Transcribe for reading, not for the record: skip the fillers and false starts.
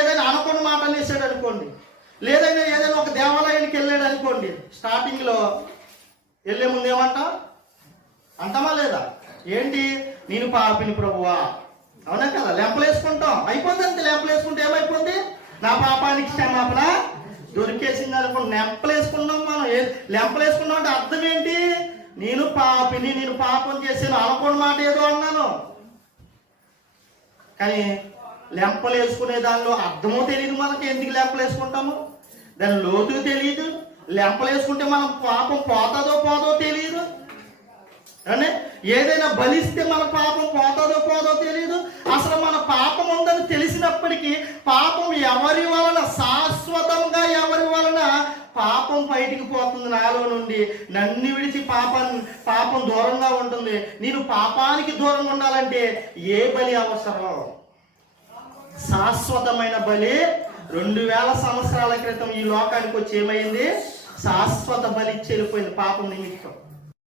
ఏదైనా అనుకున్న మాట అనేసాడు అనుకోండి, లేదైనా ఏదైనా ఒక దేవాలయానికి వెళ్ళాడు అనుకోండి, స్టార్టింగ్లో వెళ్ళే ముందు ఏమంటా అంటామా లేదా? ఏంటి, నేను పాపిని ప్రభువా, అవునా కదా? లెంపలు వేసుకుంటాం, అయిపోతుంది అంతే. లెంపలు వేసుకుంటే ఏమైపోతుంది? నా పాపానికి క్షమాపణ దొరికేసింది అనుకోండి. లెంపలు వేసుకున్నాం మనం. లెంపలు వేసుకున్నాం అంటే అర్థం ఏంటి? నేను పాపిని, నేను పాపం చేసాను అనుకోని మాట ఏదో అన్నాను. కానీ లెంపలు వేసుకునే దానిలో అర్థమో తెలియదు మనకి. ఎందుకు లెంపలు వేసుకుంటాము? దాని లోతు తెలియదు. లెంపలు వేసుకుంటే మనం పాపం పోతుందో పోదో తెలియదు. అంటే ఏదైనా బలిస్తే మన పాపం పోతుందో పోదో తెలియదు. అసలు మన పాపం ఉందని తెలిసినప్పటికీ పాపం ఎవరి వలన, శాశ్వతంగా ఎవరి వలన పాపం బయటికి పోతుంది నాలో నుండి. నన్ను విడిచి పాపం దూరంగా ఉంటుంది. నేను పాపానికి దూరంగా ఉండాలంటే ఏ బలి అవసరం? శాశ్వతమైన బలి. 2000 సంవత్సరాల క్రితం ఈ లోకానికి వచ్చి ఏమైంది? శాశ్వత బలి చెల్లిపోయింది పాపం నిమిత్తం.